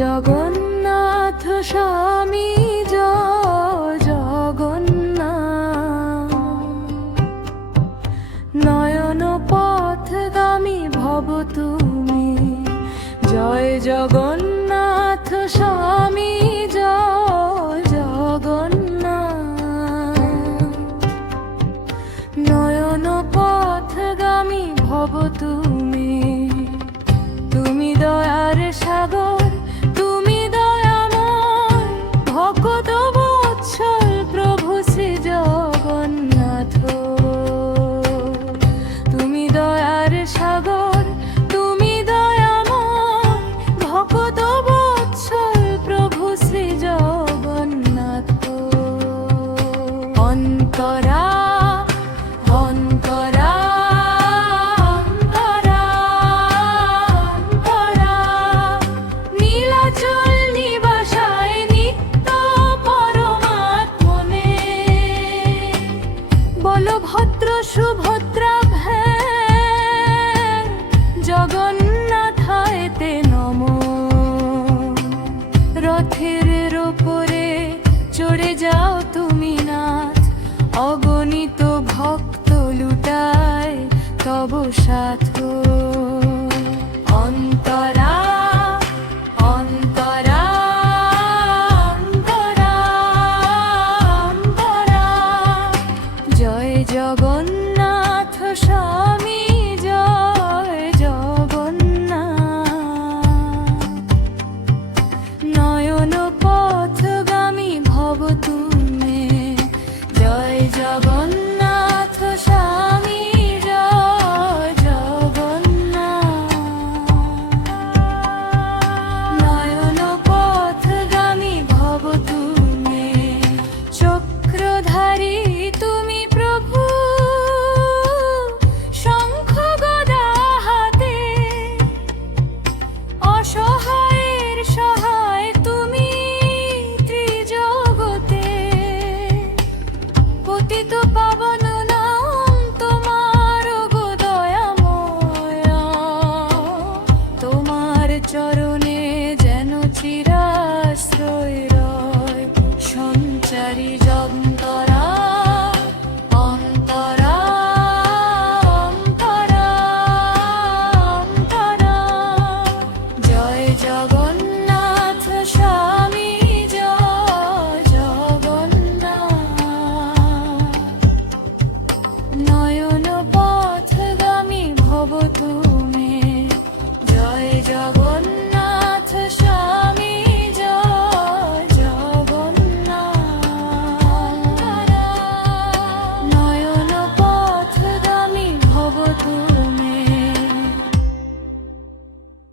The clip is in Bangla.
জগন্নাথ স্বামী জয় জগন্নাথ, নয়ন পথগামী ভব তুমি জয় জগন্নাথ স্বামী জয় জগন্নাথ, নয়ন পথগামী ভব তুমি। তুমি দয়ার সাগর, তুমি দয়াময়, ভকত বৎসল প্রভু শ্রী জগন্নাথ। তুমি দয়ার সাগর, তুমি দয়াময়, ভকত বৎসল প্রভু শ্রী জগন্নাথ। অন্তরা অন্তরা নীলাচল নিবাসায় নিত্য পরমাত্মনে, বলভদ্র সুভদ্রা ভ্যাং জগন্নাথায় তে নমো। রথের ওপরে চড়ে যাও তুমি নাথ, অগণিত ভক্ত লুটায় তব সাথ।